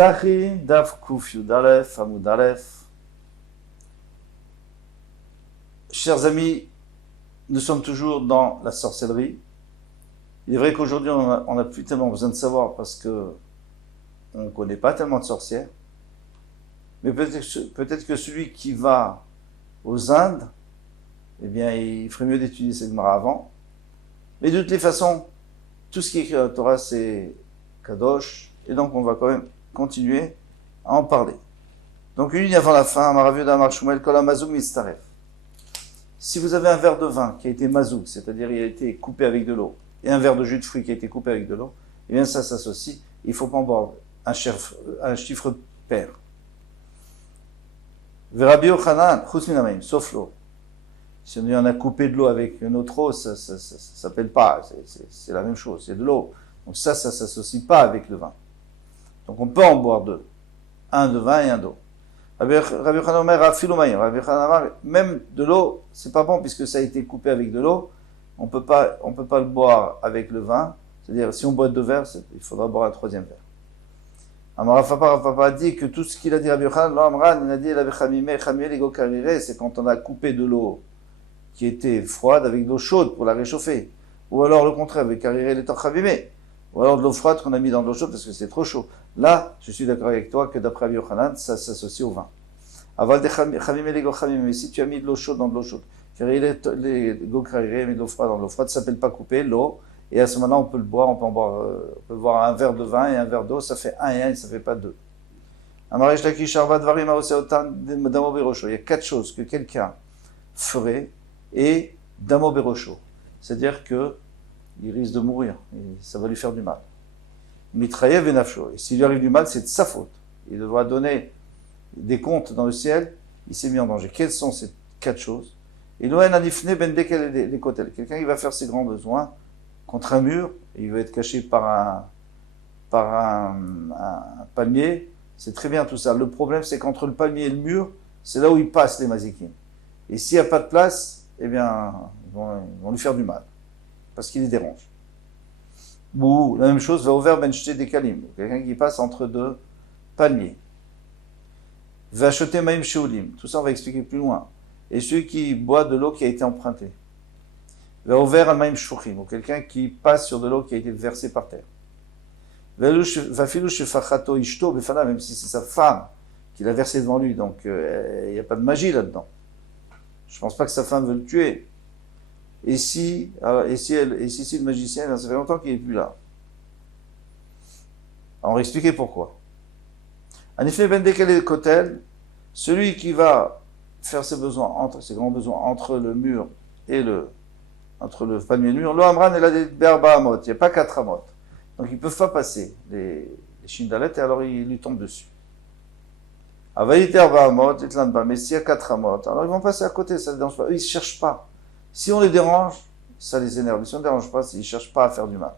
Psachi Daf Kuf Yudalef Amudalef. Chers amis, nous sommes toujours dans la sorcellerie. Il est vrai qu'aujourd'hui on n'a plus tellement besoin de savoir parce que on ne connaît pas tellement de sorcières. Mais peut-être que celui qui va aux Indes, eh bien, il ferait mieux d'étudier cette Gemara avant. Mais de toutes les façons, tout ce qui est écrit dans la Torah, c'est Kadosh. Et donc, on va quand même continuer à en parler. Donc, une ligne avant la fin, Maraviu d'Amar Shmuel, Kol HaMazoug Mitztaref. Si vous avez un verre de vin qui a été mazoug, c'est-à-dire il a été coupé avec de l'eau, et un verre de jus de fruits qui a été coupé avec de l'eau, eh bien, ça s'associe. Il ne faut pas en boire un chiffre pair. Rabbi Yochanan, Chutz min hamayim, sauf l'eau. Si on en a coupé de l'eau avec une autre eau, ça ne s'appelle pas, c'est la même chose, c'est de l'eau. Donc ça ne s'associe pas avec le vin. Donc on peut en boire deux. Un de vin et un d'eau. Rabbi Yochanan Omer, Afilu mayim. Rabbi Yochanan, même de l'eau, c'est pas bon puisque ça a été coupé avec de l'eau. On peut pas le boire avec le vin. C'est-à-dire, si on boit deux verres, il faudra boire un troisième verre. Rafapa a dit que tout ce qu'il a dit Rabbi Yochanan, il a dit c'est quand on a coupé de l'eau qui était froide avec de l'eau chaude pour la réchauffer. Ou alors le contraire, avec Kariré les Torchavimé. Ou alors de l'eau froide qu'on a mis dans de l'eau chaude parce que c'est trop chaud. Là, je suis d'accord avec toi que d'après Rabbi Yochanan, ça s'associe au vin. Aval de Chavimé les Gochavimé, si tu as mis de l'eau chaude dans de l'eau chaude, Kariré les Gochavimé, mis de l'eau froide dans de l'eau froide, ça ne s'appelle pas couper l'eau. Et à ce moment-là, on peut le boire, on peut boire un verre de vin et un verre d'eau, ça fait 1 et 1, ça ne fait pas 2. Il y a 4 choses que quelqu'un ferait et damo berosho. C'est-à-dire qu'il risque de mourir, et ça va lui faire du mal. Mitrayev et nafsho. Et s'il lui arrive du mal, c'est de sa faute. Il devra donner des comptes dans le ciel, il s'est mis en danger. Quelles sont ces 4 choses? Quelqu'un qui va faire ses grands besoins contre un mur, il va être caché par un palmier, c'est très bien tout ça. Le problème, c'est qu'entre le palmier et le mur, c'est là où ils passent les mazikim. Et s'il n'y a pas de place, eh bien, ils vont lui faire du mal, parce qu'il les dérange. Ou la même chose, va ouvert ben jeter des kalim, quelqu'un qui passe entre deux palmiers. Va acheter maïm sheulim, tout ça on va expliquer plus loin. Et celui qui boit de l'eau qui a été empruntée. Va ouvert al maïm shouchim, ou quelqu'un qui passe sur de l'eau qui a été versée par terre. Va filou shefachato ishto befana, même si c'est sa femme qui l'a versé devant lui, donc il n'y a pas de magie là-dedans. Je ne pense pas que sa femme veut le tuer. Et si c'est le magicien, ça fait longtemps qu'il n'est plus là. Alors, on va expliquer pourquoi. En effet, ben dekel kotel, celui qui va faire ses grands besoins entre le mur et entre le palmier et le mur, lo amran et la berba amot, il n'y a pas 4 amot. Donc ils ne peuvent pas passer les shindalet et alors ils lui tombent dessus. Avaïter ba amot, mais s'il y a 4 amot, alors ils vont passer à côté, ça ne les dérange pas. Eux, ils ne cherchent pas. Si on les dérange, ça les énerve. Si on ne dérange pas, ils ne cherchent pas à faire du mal.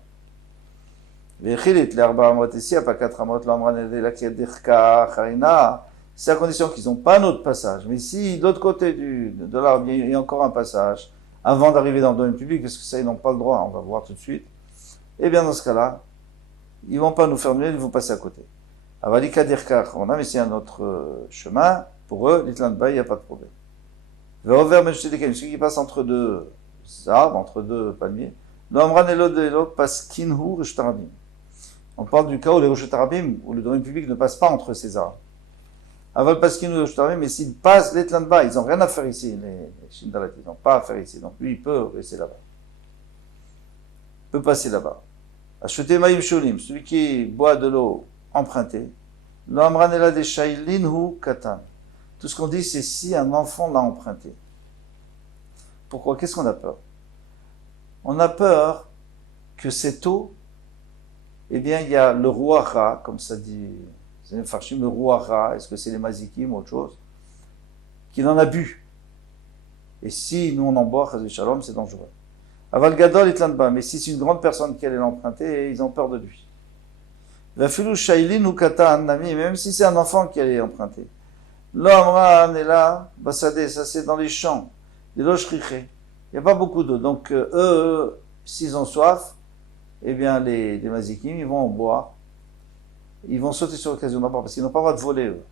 Et s'il n'y a pas 4 amot, c'est à condition qu'ils n'ont pas un autre passage. Mais si de l'autre côté de l'arbre, il y a encore un passage, avant d'arriver dans le domaine public, parce que ça, ils n'ont pas le droit, on va voir tout de suite, eh bien dans ce cas-là, ils ne vont pas nous faire mieux, ils vont passer à côté. Avalika dirkar, on a, mais c'est un autre chemin, pour eux, l'itlan bay, il n'y a pas de problème. Celui qui passe entre deux arbres, entre deux palmiers, on parle du cas où les Rochetarabim, où le domaine public ne passe pas entre ces arbres. Aval paskinu Rochetarabim, mais s'ils passent l'itlan bay, ils n'ont rien à faire ici, les Shindalat, ils n'ont pas à faire ici, donc lui, il peut rester là-bas. Il peut passer là-bas. Acheter maïm sholim, celui qui boit de l'eau empruntée, l'amranela de shailin hu katan. Tout ce qu'on dit, c'est si un enfant l'a emprunté. Pourquoi? Qu'est-ce qu'on a peur? On a peur que cette eau, eh bien, il y a le rouara, comme ça dit, le rouara, est-ce que c'est les mazikim ou autre chose, qu'il en a bu. Et si nous on en boit, shalom, c'est dangereux. Aval gadol itlan ba, mais si c'est une grande personne qui allait l'emprunter, ils ont peur de lui. La filou shailin ou katan nami, même si c'est un enfant qui allait emprunter. L'amran est là, basadé, ça c'est dans les champs, des loges riché. Il n'y a pas beaucoup d'eau, donc eux, s'ils ont soif, eh bien les mazikim, ils vont en boire. ils vont sauter sur l'occasion d'abord parce qu'ils n'ont pas le droit de voler, eux.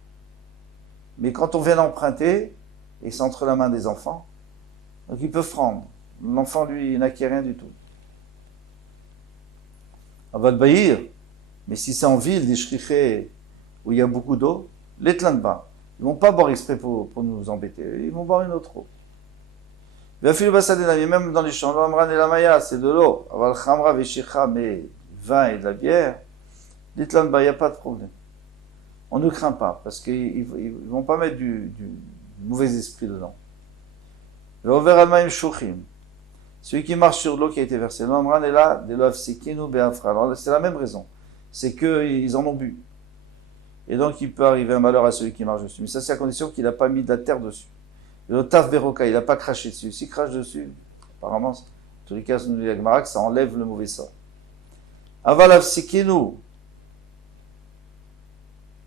Mais quand on vient d'emprunter, et c'est entre la main des enfants, donc ils peuvent prendre. L'enfant, lui, il n'acquiert rien du tout. On va le baillir, mais si c'est en ville, des shrichés, où il y a beaucoup d'eau, les tlanba, ils vont pas boire exprès pour nous embêter, ils vont boire une autre eau. Même dans les champs, l'amran et la maya, c'est de l'eau. Aval khamra veshicha, mais vin et de la bière, les tlanba, il n'y a pas de problème. On ne craint pas, parce qu'ils ne vont pas mettre du mauvais esprit dedans. Celui qui marche sur l'eau qui a été versée, l'amran est là, de l'afsikinu be'afra. Alors c'est la même raison, c'est qu'ils en ont bu. Et donc il peut arriver un malheur à celui qui marche dessus. Mais ça c'est à condition qu'il n'a pas mis de la terre dessus. Le taf beroka, il n'a pas craché dessus. S'il crache dessus, apparemment, en tous les cas, nous dit la Gemara, ça enlève le mauvais sort. Aval afsikinu.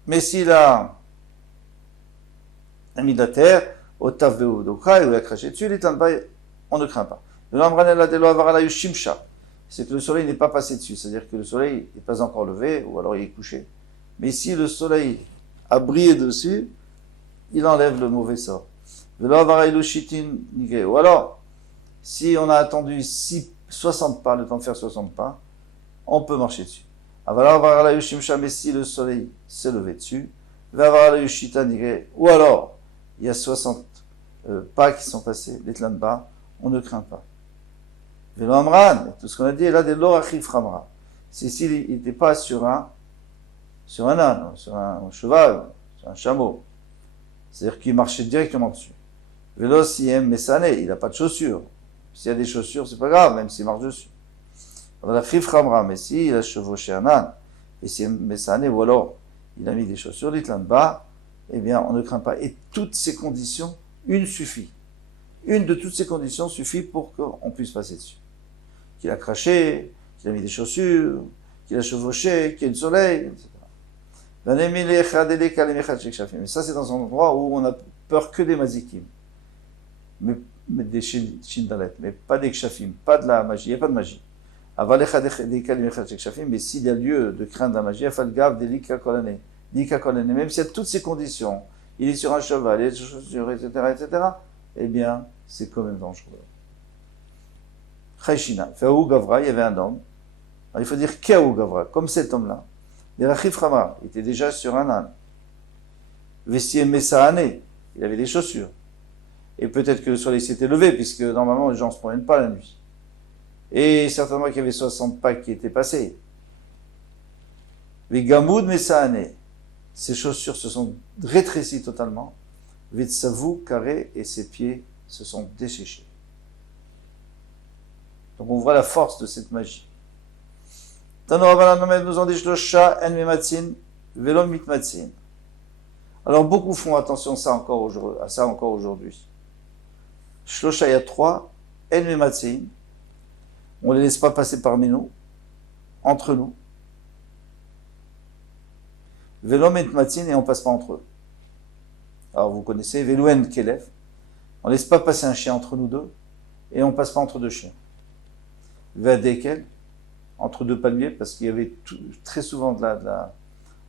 Mais s'il a mis de la terre, au taf beroka, il a craché dessus, les tanba, on ne craint pas. C'est que le soleil n'est pas passé dessus, c'est-à-dire que le soleil n'est pas encore levé, ou alors il est couché. Mais si le soleil a brillé dessus, il enlève le mauvais sort. Ou alors, si on a attendu 60 pas, le temps de faire 60 pas, on peut marcher dessus. Mais si le soleil s'est levé dessus, ou alors, il y a 60 pas qui sont passés, les tlanba, on ne craint pas. Vélo Amran, tout ce qu'on a dit, là, de l'orachif ramra. C'est s'il n'était pas sur un âne, sur un cheval, sur un chameau. C'est-à-dire qu'il marchait directement dessus. Vélo siem mesané, il n'a pas de chaussures. S'il y a des chaussures, c'est pas grave, même s'il marche dessus. L'orachif ramra, mais s'il a chevauché un âne, et siem mesané, ou alors il a mis des chaussures, l'itlanba, eh bien, on ne craint pas. Et toutes ces conditions, une suffit. Une de toutes ces conditions suffit pour qu'on puisse passer dessus. Qu'il a craché, qu'il a mis des chaussures, qu'il a chevauché, qu'il y a du soleil, etc. Mais ça, c'est dans un endroit où on a peur que des mazikim. Mais des shindalet, mais pas des kshafim, pas de la magie, il n'y a pas de magie. Mais s'il y a lieu de craindre la magie, même s'il y a toutes ces conditions, il est sur un cheval, il a des chaussures, etc., eh bien, c'est quand même dangereux. Chayshina, Faou Gavra, il y avait un homme. Alors, il faut dire Kaou Gavra, comme cet homme-là. Il était déjà sur un âne. Vessier Messahané, il avait des chaussures. Et peut-être que le soleil s'était levé, puisque normalement les gens ne se promènent pas la nuit. Et certainement qu'il y avait 60 pas qui étaient passés. Vegamoud Messahané, ses chaussures se sont rétrécies totalement. Vetsavou carré, et ses pieds se sont desséchés. Donc on voit la force de cette magie. Alors beaucoup font attention à ça encore aujourd'hui. Shlosha, il y a 3, en mematsin, on ne les laisse pas passer parmi nous, entre nous. Velom et matin, et on passe pas entre eux. Alors vous connaissez, Velouen Kelev, on ne laisse pas passer un chien entre nous deux, et on passe pas entre deux chiens. Vadekel, entre deux palmiers, parce qu'il y avait très souvent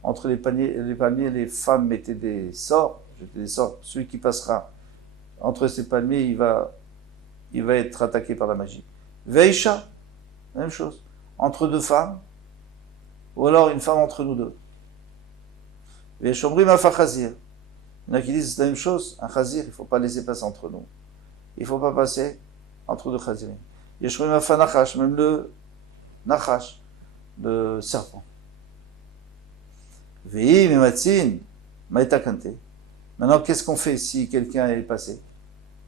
entre les palmiers, les femmes mettaient des sorts, celui qui passera entre ces palmiers, il va être attaqué par la magie. Veisha, même chose, entre deux femmes, ou alors une femme entre nous deux. Veishomrim afachazir, il y en a qui disent la même chose, un chazir, il ne faut pas laisser passer entre nous. Il ne faut pas passer entre deux chazirim. Yeshomrim afanachash, même le nachash, le serpent. Vehi mematzin, maïta kante. Maintenant, qu'est-ce qu'on fait si quelqu'un est passé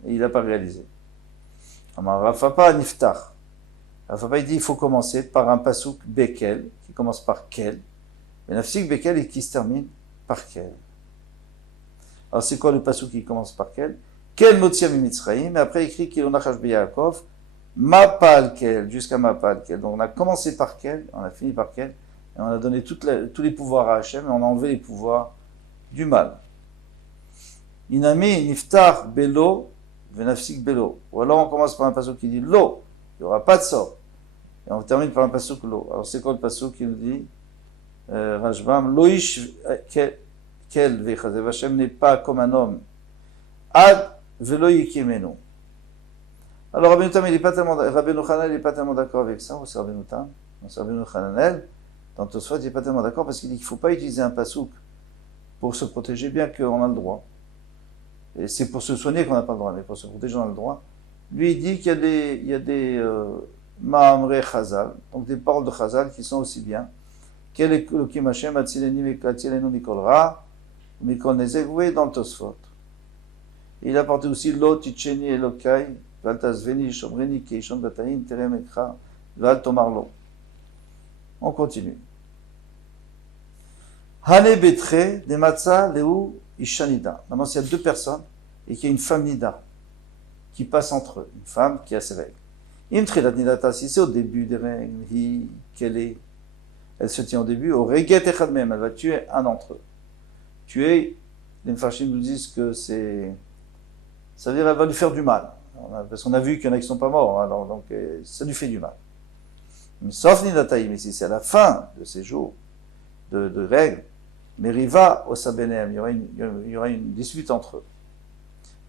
et il n'a pas réalisé? Rafapa niftar. Rafapa, il dit il faut commencer par un pasouk bekel, qui commence par kel, mais nafsik bekel et qui se termine par kel. Alors c'est quoi le pasouk qui commence par kel? Kel motia mimitzraïm, et après écrit qu'il onachash beyaakov, mapal kel, jusqu'à mapal kel. Donc on a commencé par kel, on a fini par kel, et on a donné tous les pouvoirs à Hachem, et on a enlevé les pouvoirs du mal. Inami niftar belo, venafsik belo. Ou alors on commence par un pasouk qui dit lo, il n'y aura pas de sort. Et on termine par un pasouk lo. Alors c'est quoi le pasouk qui nous dit? Rajbam, Loïch Kel Vechazev, Hashem n'est pas comme un homme. Ad Velo Yikimenu. Alors Rabbeinu Tam, Rabbeinu Hananel n'est pas tellement d'accord avec ça, c'est Rabbeinu Tam, c'est Rabbeinu Hananel, dans Tosfot, il n'est pas tellement d'accord parce qu'il dit qu'il ne faut pas utiliser un pasouk pour se protéger, bien qu'on a le droit. Et c'est pour se soigner qu'on n'a pas le droit, mais pour se protéger on a le droit. Lui il dit qu'il y a des Ma'amre Chazal, donc des paroles de Chazal qui sont aussi bien. Quel est le Kim Hashem, Atzilenu Mikol Ra, Mikol Nezek, vous voyez dans le Tosfot. Il a porté aussi Lo Ticheni Elokai, Valtazveni, Shomreni, Keishon Bataïn, Terem Ekra, Val Tomarlo. On continue. Hane Betre, de Matza, Leu, Ishanida. Maintenant, s'il y a deux personnes et qu'il y a une femme Nida qui passe entre eux, une femme qui a ses règles. Imtrilat Nidata, si c'est au début des règles, elle se tient au début, au Reget Echad Mem, elle va tuer un d'entre eux. Tuer, les Mfarshim nous disent que c'est. Ça veut dire qu'elle va lui faire du mal. Parce qu'on a vu qu'il y en a qui ne sont pas morts, alors, donc ça lui fait du mal. Mais sauf Nidataï, mais si c'est à la fin de ces jours de règles, mais Riva au Sabenem, il y aura une dispute entre eux.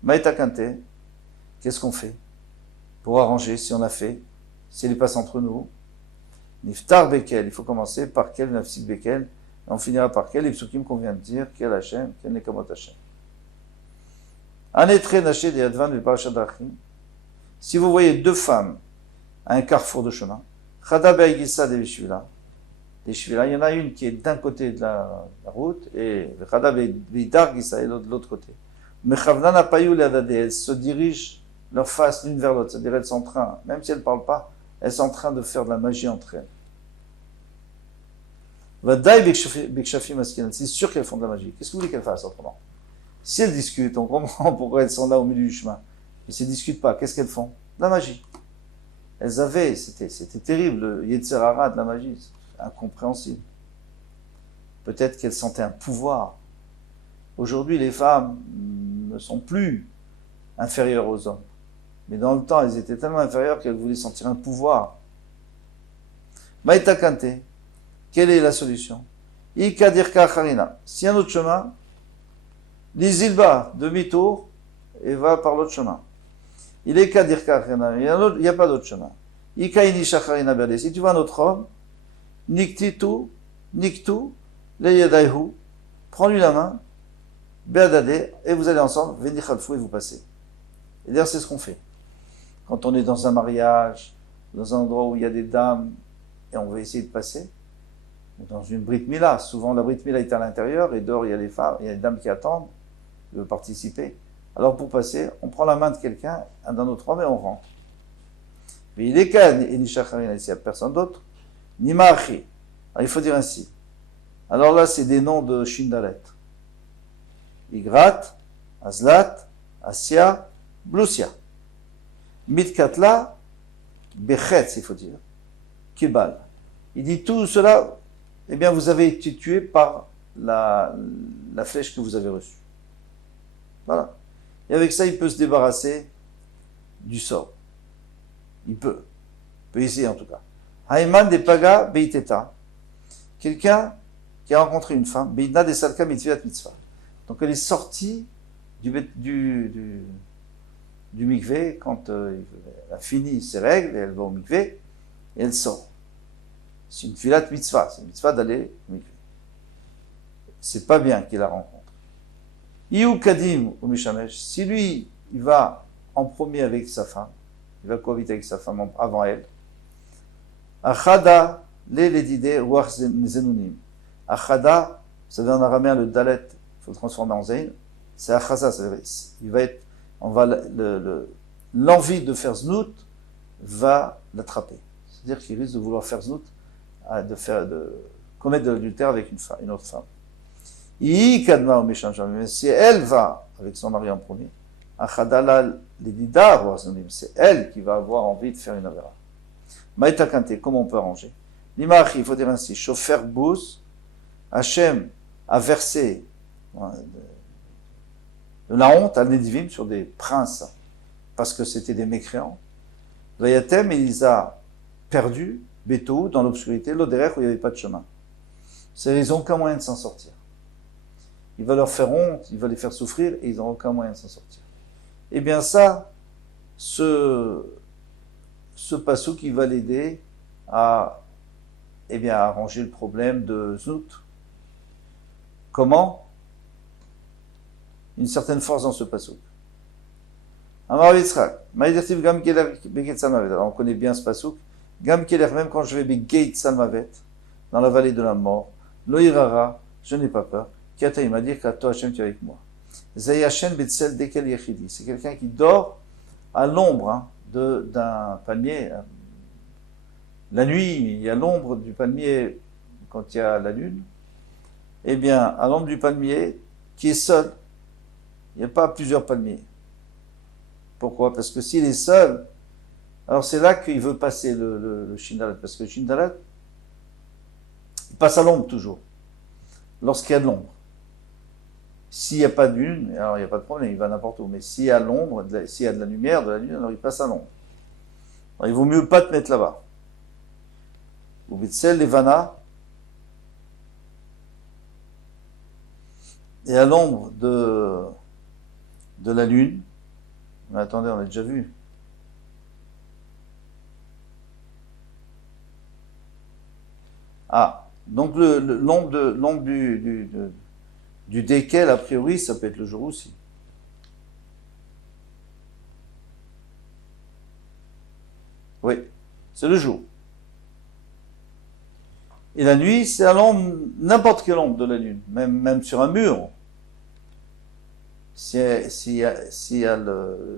Maïta Kante, qu'est-ce qu'on fait pour arranger si on a fait, si elle passe entre nous? Niftar Bekel, il faut commencer par quel Nafsik Bekel, et on finira par quel Ipsukim qu'on vient de dire, quel Hachem, quel Nekamot Hachem. Anetre Naché de Yadvan de Parashat Drachim. Si vous voyez deux femmes à un carrefour de chemin, Chada Be'agissa de Vishvila, il y en a une qui est d'un côté de la route et Chada Be'idar Gissa est de l'autre côté. Mais Chavnana Payou Leadade, elles se dirigent leur face l'une vers l'autre, c'est-à-dire elles sont en train, même si elles ne parlent pas, elles sont en train de faire de la magie entre elles. C'est sûr qu'elles font de la magie. Qu'est-ce que vous voulez qu'elles fassent autrement? Si elles discutent, on comprend pourquoi elles sont là au milieu du chemin. Mais si elles ne discutent pas, qu'est-ce qu'elles font? De la magie. Elles avaient, c'était terrible, le Yetzer Hara de la magie, c'est incompréhensible. Peut-être qu'elles sentaient un pouvoir. Aujourd'hui, les femmes ne sont plus inférieures aux hommes. Mais dans le temps, elles étaient tellement inférieures qu'elles voulaient sentir un pouvoir. Maïta Kante, quelle est la solution? Ikadirka Harina. Si un autre chemin, l'Izilba, demi-tour, et va par l'autre chemin. Il est Kadirka Harina, il n'y a pas d'autre chemin. Ikaini Shacharina Berde. Si tu vois un autre homme, Niktitu, Leyadaihu, prends-lui la main, Beadade, et vous allez ensemble, Venichalfou, et vous passez. Et d'ailleurs, c'est ce qu'on fait. Quand on est dans un mariage, dans un endroit où il y a des dames, et on veut essayer de passer, dans une Brit Mila, souvent la Brit Mila est à l'intérieur, et dehors il y a les femmes, il y a les dames qui attendent de participer. Alors pour passer, on prend la main de quelqu'un, d'un autre homme, et on rentre. Mais il est qu'à Nishacharina, il n'y a personne d'autre. Nimachi. Alors il faut dire ainsi. Alors là, c'est des noms de Shindalet. Igrat, Azlat, Asya, Blusia. Mitkatla, Bechetz, il faut dire. Kibal. Il dit tout cela, eh bien, vous avez été tué par la flèche que vous avez reçue. Voilà. Et avec ça, il peut se débarrasser du sort. Il peut essayer en tout cas. Haïman de Paga Beiteta. Quelqu'un qui a rencontré une femme, Beidna de Salka Mitzvah Mitzvah. Donc elle est sortie du mikvé quand elle a fini ses règles, elle va au mikvé et elle sort. C'est une filat mitzvah, c'est une mitzvah d'aller au mikvé. C'est pas bien qu'il la rencontre. Iou Kadim ou Mishamesh, si lui, il va en premier avec sa femme, il va cohabiter avec sa femme avant elle. Achada, l'eledide, ruach zenunim. Achada, ça veut en araméen le dalet, il faut le transformer en zein, c'est achaza, il va être, l'envie de faire znout va l'attraper. C'est-à-dire qu'il risque de vouloir faire znout, de commettre de l'adultère avec une autre femme. Mais si elle va avec son mari en premier, c'est elle qui va avoir envie de faire une avéra. Maïta Kante, comment on peut arranger? L'Imachi, il faut dire ainsi, chauffeur bouse, Hachem a versé de la honte à Nedivim sur des princes parce que c'était des mécréants. Vayatem, il les a perdus, Betou, dans l'obscurité, l'Oderech où il n'y avait pas de chemin. ils n'ont aucun moyen de s'en sortir. Il va leur faire honte, il va les faire souffrir et ils n'auront aucun moyen de s'en sortir. Eh bien ça, ce passouk qui va l'aider à, à arranger le problème de Znout. Comment? Une certaine force dans ce passouk. Amar Yitzchak, Maïdirtiv Gam Keler Beget Salmavet. Alors on connaît bien ce passouk. Gam Keler, même quand je vais Beget Salmavet, dans la vallée de la mort, Lo Irara, je n'ai pas peur. Kiata, il m'a dit qu'Ato Hashem, tu es avec moi. Zayashen Betsel Dekel Yechidi. C'est quelqu'un qui dort à l'ombre d'un palmier. La nuit, il y a l'ombre du palmier quand il y a la lune. Eh bien, à l'ombre du palmier, qui est seul. Il n'y a pas plusieurs palmiers. Pourquoi? Parce que s'il est seul, alors c'est là qu'il veut passer le Shindalat. Parce que le Shindalat, il passe à l'ombre toujours. Lorsqu'il y a de l'ombre. S'il n'y a pas de lune, alors il n'y a pas de problème, il va n'importe où. Mais s'il y a l'ombre, s'il y a de la lumière, de la lune, alors il passe à l'ombre. Alors il vaut mieux pas te mettre là-bas. Ou Bitsel, Levana, et à l'ombre de la lune. Mais attendez, on l'a déjà vu. Ah, donc l'ombre du déquel, a priori, ça peut être le jour aussi. Oui, c'est le jour. Et la nuit, c'est à l'ombre, n'importe quelle ombre de la lune, même sur un mur. S'il y a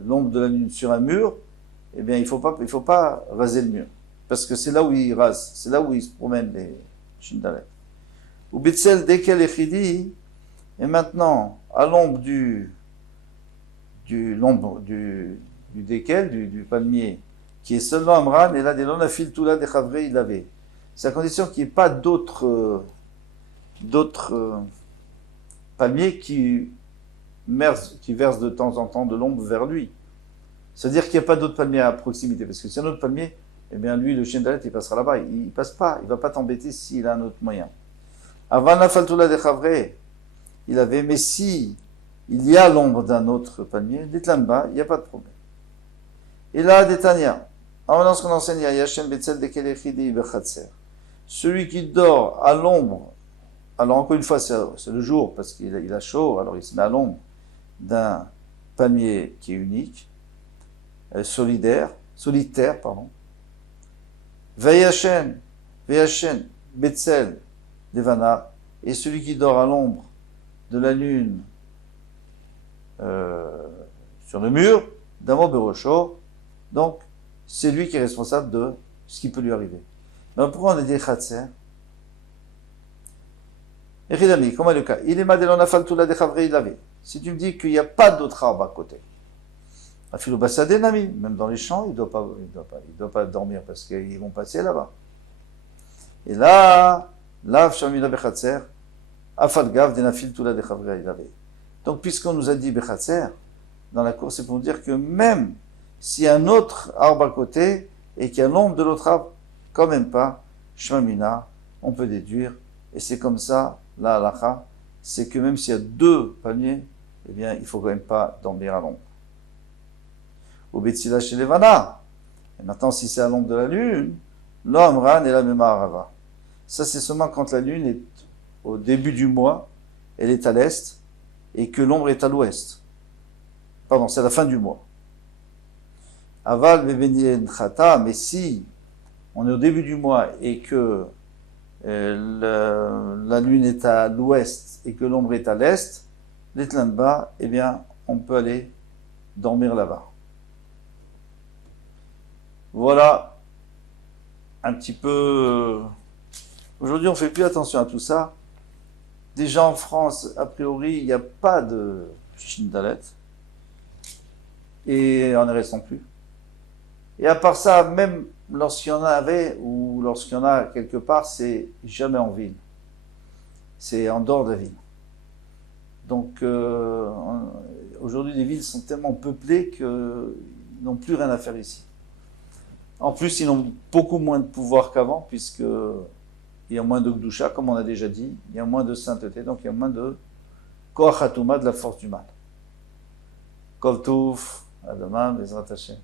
l'ombre de la lune sur un mur, eh bien, il faut pas raser le mur. Parce que c'est là où il rase, c'est là où il se promènent les Shindalet. Ou Bitsel Dekel Echidi, et maintenant, à l'ombre du Dekel, du palmier, qui est seulement Amran, et là, des lonafil tout là, des Chavré, il avait. C'est à condition qu'il n'y ait pas d'autres palmiers qui versent de temps en temps de l'ombre vers lui. C'est-à-dire qu'il n'y a pas d'autres palmiers à proximité. Parce que si y a un autre palmier, eh bien lui, le chien d'Alet, il passera là-bas. Il passe pas, il va pas t'embêter s'il a un autre moyen. Avant la faltoula de Chavré, il avait, mais si il y a l'ombre d'un autre palmier, d'Etlanba, il n'y a pas de problème. Et là, Détania, en maintenant ce qu'on enseigne à Yachem Betzel de Kelechidi Bechatser, celui qui dort à l'ombre, alors encore une fois, c'est le jour, parce qu'il a chaud, alors il se met à l'ombre d'un palmier qui est unique, solitaire, pardon. Veyachem, Betzel, Devana, et celui qui dort à l'ombre de la lune sur le mur, Damo Berosho, donc c'est lui qui est responsable de ce qui peut lui arriver. Mais pourquoi on a dit Khatser? Echidami, comment est le cas? Il est madelon afal tout la déchavre, il avait. Si tu me dis qu'il n'y a pas d'autre arbre à côté, même dans les champs, il doit pas dormir parce qu'ils vont passer là-bas. Et là, Shamina Bechatser, Afalgav, Denafil, Tula Dechavra, il avait. Donc, puisqu'on nous a dit Bechatser, dans la course, c'est pour dire que même s'il y a un autre arbre à côté et qu'il y a l'ombre de l'autre arbre, quand même pas, Shmamina, on peut déduire, et c'est comme ça, la halacha, c'est que même s'il y a deux palmiers, eh bien, il faut quand même pas dormir à l'ombre. Au Betsila chez Levana. Et maintenant, si c'est à l'ombre de la lune, l'Amran et la Memarava. Ça, c'est seulement quand la lune est au début du mois, elle est à l'est, et que l'ombre est à l'ouest. Pardon, c'est à la fin du mois. Aval Bebenien Chata, mais si on est au début du mois et que la lune est à l'ouest et que l'ombre est à l'est, l'Etlanba, eh bien, on peut aller dormir là-bas. Voilà un petit peu. Aujourd'hui, on ne fait plus attention à tout ça. Déjà en France, a priori, il n'y a pas de Shindalet. Et on ne reste plus. Et à part ça, même lorsqu'il y en avait, ou lorsqu'il y en a quelque part, c'est jamais en ville. C'est en dehors de la ville. Donc, aujourd'hui, les villes sont tellement peuplées qu'ils n'ont plus rien à faire ici. En plus, ils ont beaucoup moins de pouvoir qu'avant, puisque il y a moins de Gdusha, comme on a déjà dit, il y a moins de sainteté, donc il y a moins de Koach HaTuma, de la force du mal. Kol Touf, à demain, Bezrat Hashem.